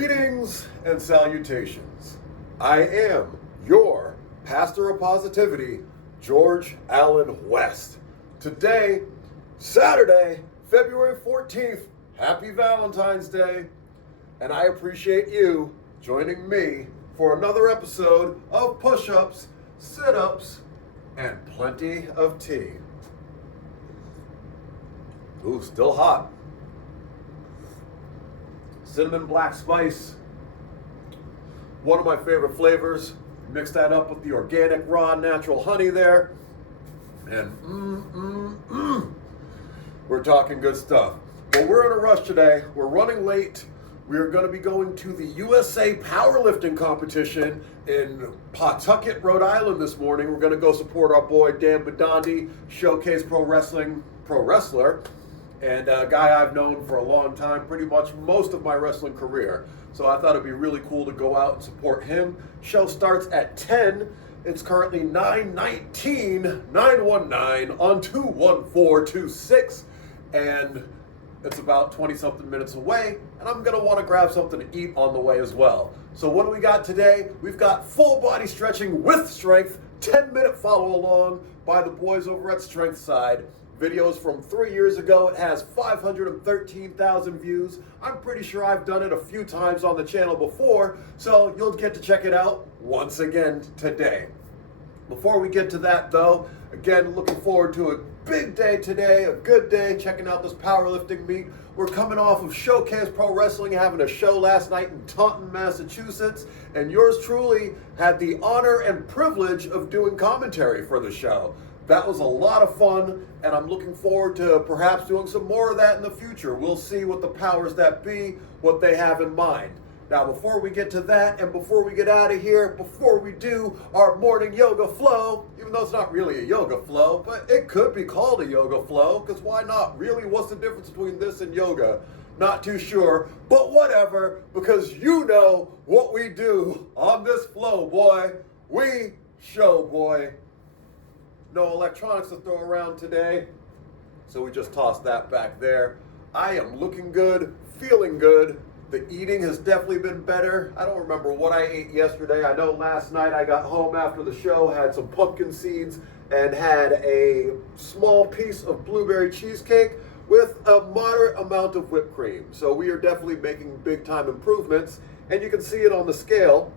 Greetings and salutations. I am your pastor of positivity, George Allen West. Today, Saturday, February 14th, happy Valentine's Day. And I appreciate you joining me for another episode of Push-Ups, Sit-Ups, and plenty of tea. Ooh, still hot. Cinnamon black spice, one of my favorite flavors. Mix that up with the organic, raw, natural honey there, and we're talking good stuff. Well, we're in a rush today. We're running late. We are going to be going to the USA powerlifting competition in Pawtucket, Rhode Island this morning. We're going to go support our boy Dan Badandi, Showcase Pro Wrestler, and a guy I've known for a long time, pretty much most of my wrestling career. So I thought it'd be really cool to go out and support him. Show starts at 10. It's currently 9:19 on 21426, and it's about 20-something minutes away, and I'm gonna wanna grab something to eat on the way as well. So what do we got today? We've got full body stretching with strength, 10-minute follow along by the boys over at Strength Side. Videos from 3 years ago. It has 513,000 views. I'm pretty sure I've done it a few times on the channel before, so you'll get to check it out once again today. Before we get to that though, again, looking forward to a big day today, a good day, checking out this powerlifting meet. We're coming off of Showcase Pro Wrestling, having a show last night in Taunton, Massachusetts, and yours truly had the honor and privilege of doing commentary for the show. That was a lot of fun, and I'm looking forward to perhaps doing some more of that in the future. We'll see what the powers that be, what they have in mind. Now, before we get to that, and before we get out of here, before we do our morning yoga flow, even though it's not really a yoga flow, but it could be called a yoga flow, because why not? Really, what's the difference between this and yoga? Not too sure, but whatever, because you know what we do on this flow, boy. We show, boy. No electronics to throw around today, so we just tossed that back there. I am looking good, feeling good. The eating has definitely been better. I don't remember what I ate yesterday. I know last night I got home after the show, had some pumpkin seeds, and had a small piece of blueberry cheesecake with a moderate amount of whipped cream. So we are definitely making big time improvements, and you can see it on the scale.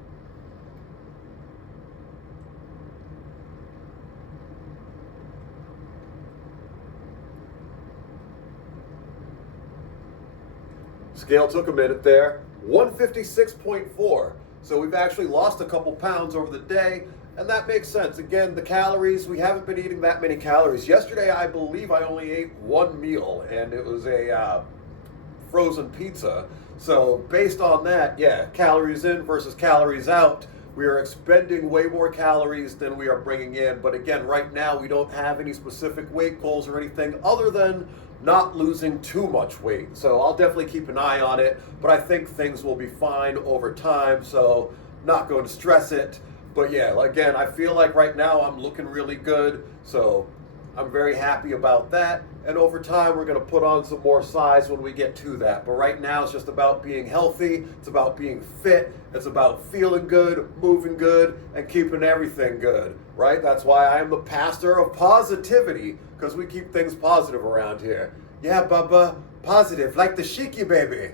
Scale took a minute there, 156.4. So we've actually lost a couple pounds over the day, and that makes sense. Again, the calories, we haven't been eating that many calories. Yesterday, I believe I only ate one meal, and it was a frozen pizza. So based on that, yeah, calories in versus calories out, we are expending way more calories than we are bringing in. But again, right now, we don't have any specific weight goals or anything other than not losing too much weight. So I'll definitely keep an eye on it, but I think things will be fine over time, so not going to stress it. But yeah, again, I feel like right now I'm looking really good, so I'm very happy about that. And over time, we're gonna put on some more size when we get to that. But right now, it's just about being healthy, it's about being fit, it's about feeling good, moving good, and keeping everything good, right? That's why I am the pastor of positivity, because we keep things positive around here. Yeah, Bubba, positive, like the Sheiky baby.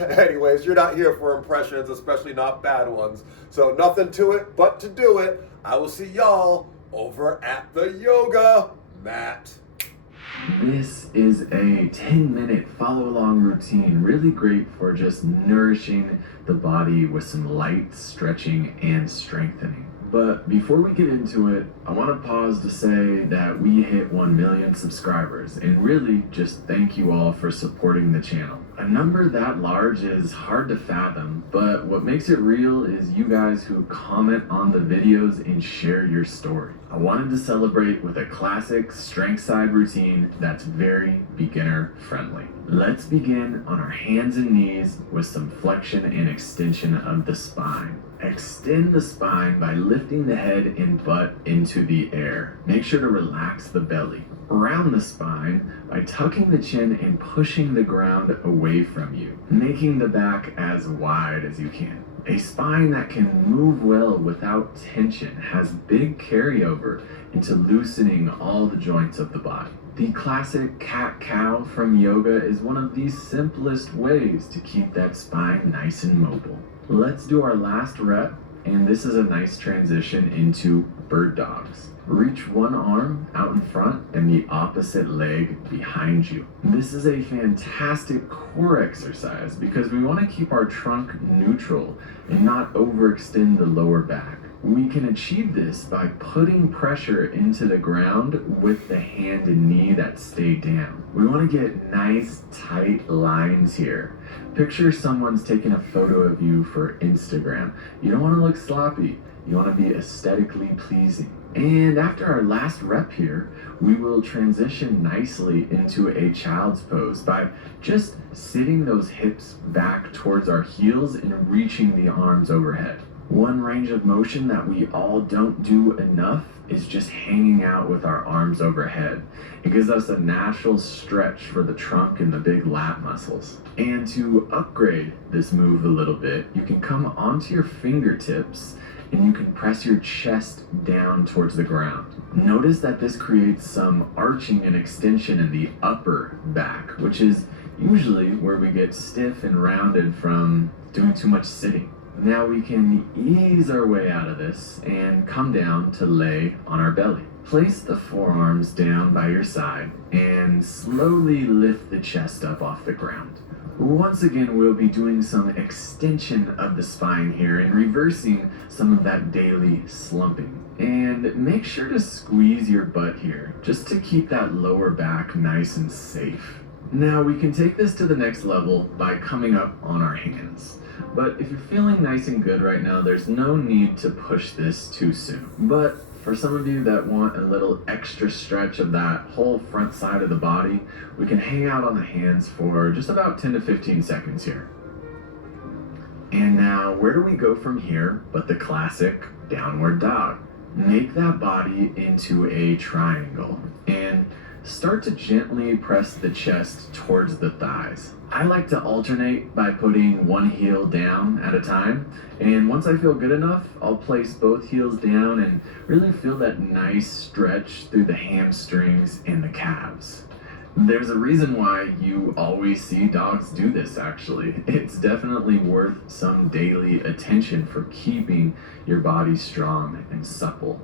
Anyways, you're not here for impressions, especially not bad ones. So nothing to it but to do it. I will see y'all over at the yoga mat. This is a 10-minute follow-along routine, really great for just nourishing the body with some light stretching and strengthening. But before we get into it, I want to pause to say that we hit 1 million subscribers, and really just thank you all for supporting the channel. A number that large is hard to fathom, but what makes it real is you guys who comment on the videos and share your story. I wanted to celebrate with a classic strength side routine that's very beginner friendly. Let's begin on our hands and knees with some flexion and extension of the spine. Extend the spine by lifting the head and butt into the air. Make sure to relax the belly. Round the spine by tucking the chin and pushing the ground away from you, making the back as wide as you can. A spine that can move well without tension has big carryover into loosening all the joints of the body. The classic cat-cow from yoga is one of the simplest ways to keep that spine nice and mobile. Let's do our last rep, and this is a nice transition into bird dogs. Reach one arm out in front and the opposite leg behind you. This is a fantastic core exercise because we want to keep our trunk neutral and not overextend the lower back. We can achieve this by putting pressure into the ground with the hand and knee that stay down. We want to get nice, tight lines here. Picture someone's taking a photo of you for Instagram. You don't want to look sloppy. You want to be aesthetically pleasing. And after our last rep here, we will transition nicely into a child's pose by just sitting those hips back towards our heels and reaching the arms overhead. One range of motion that we all don't do enough is just hanging out with our arms overhead. It gives us a natural stretch for the trunk and the big lat muscles. And to upgrade this move a little bit, you can come onto your fingertips and you can press your chest down towards the ground. Notice that this creates some arching and extension in the upper back, which is usually where we get stiff and rounded from doing too much sitting. Now we can ease our way out of this and come down to lay on our belly. Place the forearms down by your side and slowly lift the chest up off the ground. Once again, we'll be doing some extension of the spine here and reversing some of that daily slumping. And make sure to squeeze your butt here, just to keep that lower back nice and safe. Now we can take this to the next level by coming up on our hands. But if you're feeling nice and good right now, there's no need to push this too soon. But for some of you that want a little extra stretch of that whole front side of the body, we can hang out on the hands for just about 10 to 15 seconds here. And now, where do we go from here but the classic downward dog? Make that body into a triangle and start to gently press the chest towards the thighs. I like to alternate by putting one heel down at a time, and once I feel good enough, I'll place both heels down and really feel that nice stretch through the hamstrings and the calves. There's a reason why you always see dogs do this, actually. It's definitely worth some daily attention for keeping your body strong and supple.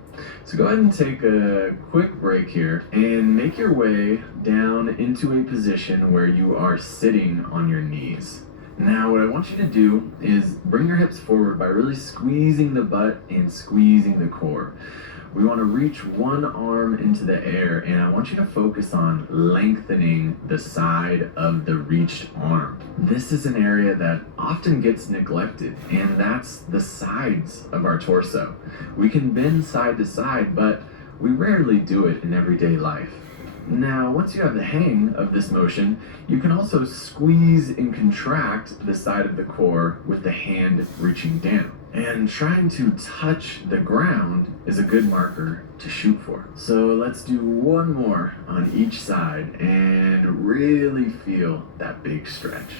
So go ahead and take a quick break here and make your way down into a position where you are sitting on your knees. Now, what I want you to do is bring your hips forward by really squeezing the butt and squeezing the core. We want to reach one arm into the air, and I want you to focus on lengthening the side of the reached arm. This is an area that often gets neglected, and that's the sides of our torso. We can bend side to side, but we rarely do it in everyday life. Now, once you have the hang of this motion, you can also squeeze and contract the side of the core with the hand reaching down. And trying to touch the ground is a good marker to shoot for. So let's do one more on each side and really feel that big stretch.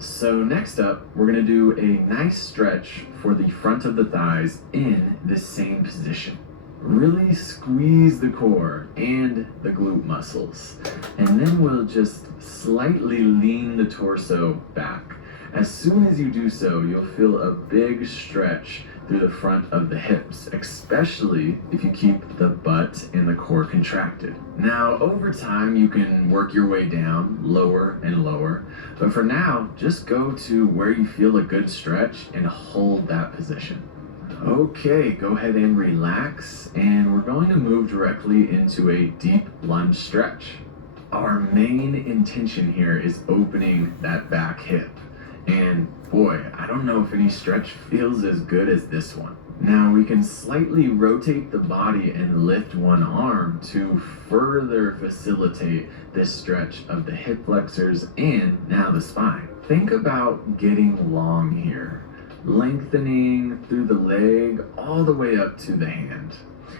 So next up, we're gonna do a nice stretch for the front of the thighs in the same position. Really squeeze the core and the glute muscles. And then we'll just slightly lean the torso back. As soon as you do so, you'll feel a big stretch through the front of the hips, especially if you keep the butt and the core contracted. Now, over time, you can work your way down, lower and lower, but for now, just go to where you feel a good stretch and hold that position. Okay, go ahead and relax, and we're going to move directly into a deep lunge stretch. Our main intention here is opening that back hip. And boy, I don't know if any stretch feels as good as this one. Now we can slightly rotate the body and lift one arm to further facilitate this stretch of the hip flexors and now the spine. Think about getting long here, lengthening through the leg all the way up to the hand.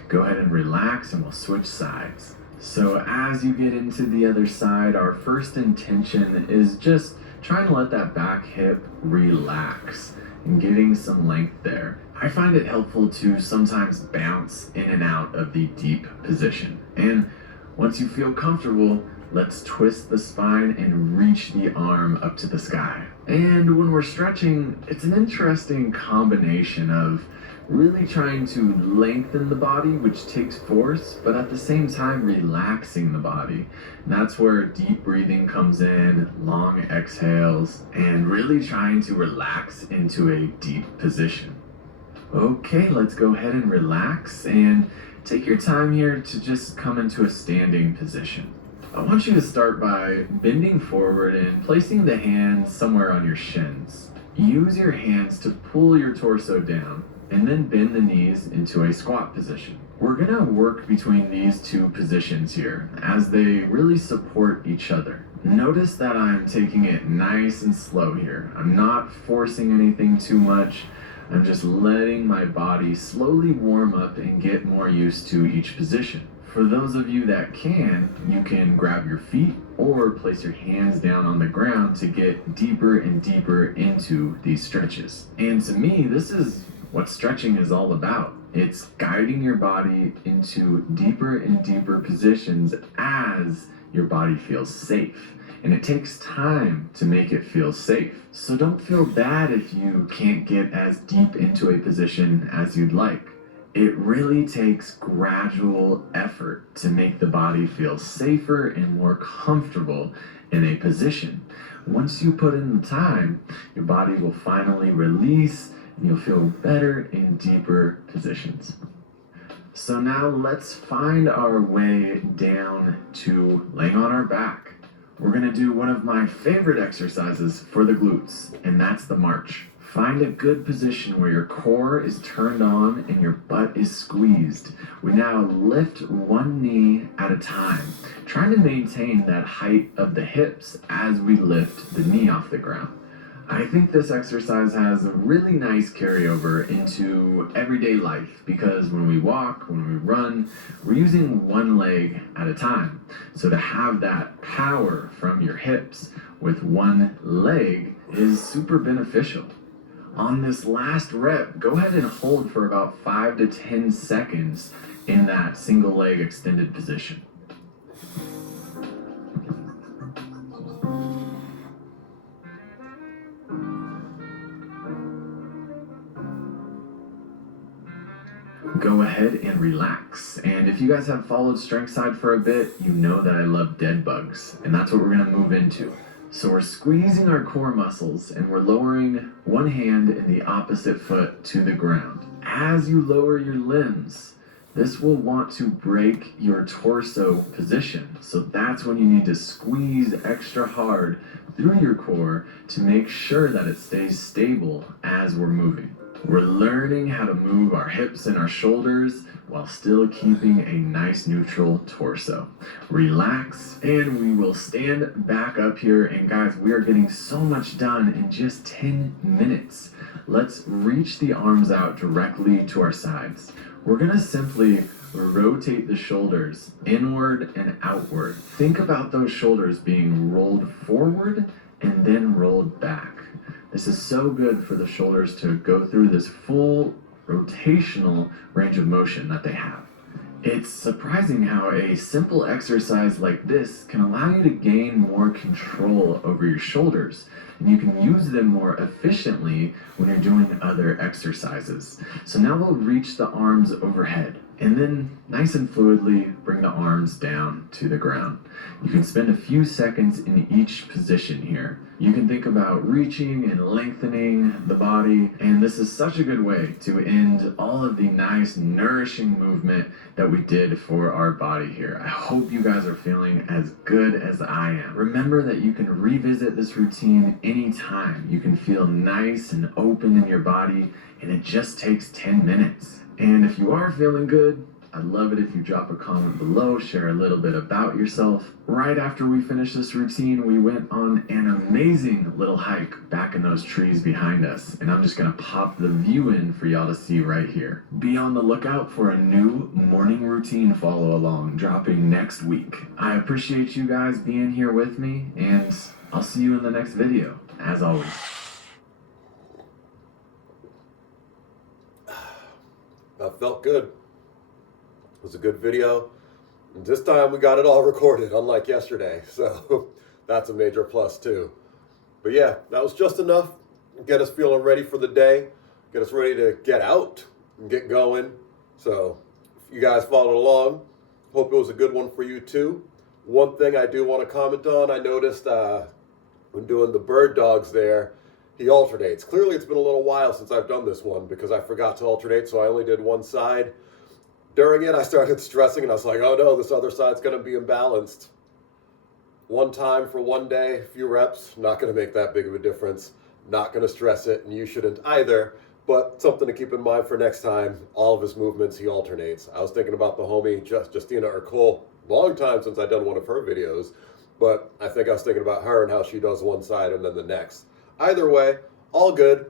Go ahead and relax and we'll switch sides. So as you get into the other side, our first intention is just trying to let that back hip relax and getting some length there. I find it helpful to sometimes bounce in and out of the deep position. And once you feel comfortable, let's twist the spine and reach the arm up to the sky. And when we're stretching, it's an interesting combination of really trying to lengthen the body, which takes force, but at the same time relaxing the body. And that's where deep breathing comes in, long exhales, and really trying to relax into a deep position. Okay, let's go ahead and relax and take your time here to just come into a standing position. I want you to start by bending forward and placing the hands somewhere on your shins. Use your hands to pull your torso down and then bend the knees into a squat position. We're gonna work between these two positions here as they really support each other. Notice that I'm taking it nice and slow here. I'm not forcing anything too much. I'm just letting my body slowly warm up and get more used to each position. For those of you that can, you can grab your feet or place your hands down on the ground to get deeper and deeper into these stretches. And to me, this is what stretching is all about. It's guiding your body into deeper and deeper positions as your body feels safe. And it takes time to make it feel safe. So don't feel bad if you can't get as deep into a position as you'd like. It really takes gradual effort to make the body feel safer and more comfortable in a position. Once you put in the time, your body will finally release and you'll feel better in deeper positions. So now let's find our way down to laying on our back. We're gonna do one of my favorite exercises for the glutes, and that's the march. Find a good position where your core is turned on and your butt is squeezed. We now lift one knee at a time, trying to maintain that height of the hips as we lift the knee off the ground. I think this exercise has a really nice carryover into everyday life because when we walk, when we run, we're using one leg at a time. So to have that power from your hips with one leg is super beneficial. On this last rep, go ahead and hold for about 5 to 10 seconds in that single leg extended position. Go ahead and relax. And if you guys have followed Strength Side for a bit, you know that I love dead bugs, and that's what we're gonna move into. So we're squeezing our core muscles and we're lowering one hand and the opposite foot to the ground. As you lower your limbs, this will want to break your torso position. So that's when you need to squeeze extra hard through your core to make sure that it stays stable as we're moving. We're learning how to move our hips and our shoulders while still keeping a nice neutral torso. Relax, and we will stand back up here. And guys, we are getting so much done in just 10 minutes. Let's reach the arms out directly to our sides. We're gonna simply rotate the shoulders inward and outward. Think about those shoulders being rolled forward and then rolled back. This is so good for the shoulders to go through this full rotational range of motion that they have. It's surprising how a simple exercise like this can allow you to gain more control over your shoulders, and you can use them more efficiently when you're doing other exercises. So now we'll reach the arms overhead, and then nice and fluidly bring the arms down to the ground. You can spend a few seconds in each position here. You can think about reaching and lengthening the body, and this is such a good way to end all of the nice, nourishing movement that we did for our body here. I hope you guys are feeling as good as I am. Remember that you can revisit this routine anytime. You can feel nice and open in your body, and it just takes 10 minutes. And if you are feeling good, I'd love it if you drop a comment below, share a little bit about yourself. Right after we finished this routine, we went on an amazing little hike back in those trees behind us, and I'm just gonna pop the view in for y'all to see right here. Be on the lookout for a new morning routine follow along dropping next week. I appreciate you guys being here with me, and I'll see you in the next video, as always. That felt good. It was a good video. And this time we got it all recorded, unlike yesterday. So that's a major plus too. But yeah, that was just enough to get us feeling ready for the day, get us ready to get out and get going. So if you guys followed along, hope it was a good one for you too. One thing I do want to comment on, I noticed when doing the bird dogs there, he alternates. Clearly it's been a little while since I've done this one because I forgot to alternate, so I only did one side. During it, I started stressing and I was like, oh no, this other side's gonna be imbalanced. One time for one day, a few reps, not gonna make that big of a difference. Not gonna stress it, and you shouldn't either, but something to keep in mind for next time. All of his movements, he alternates. I was thinking about the homie, Justina Urkel, long time since I'd done one of her videos, but I think I was thinking about her and how she does one side and then the next. Either way, all good.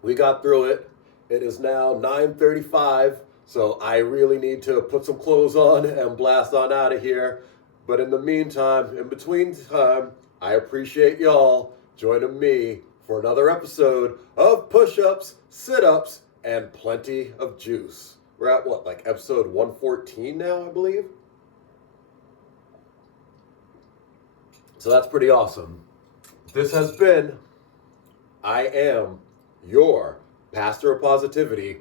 We got through it. It is now 9:35. So I really need to put some clothes on and blast on out of here. But in the meantime, in between time, I appreciate y'all joining me for another episode of Push-Ups, Sit-Ups, and Plenty of Juice. We're at what, like episode 114 now, I believe? So that's pretty awesome. This has been, I am your Pastor of Positivity,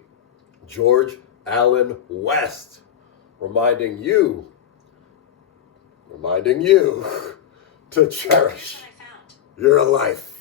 George Allen West, reminding you to cherish your life.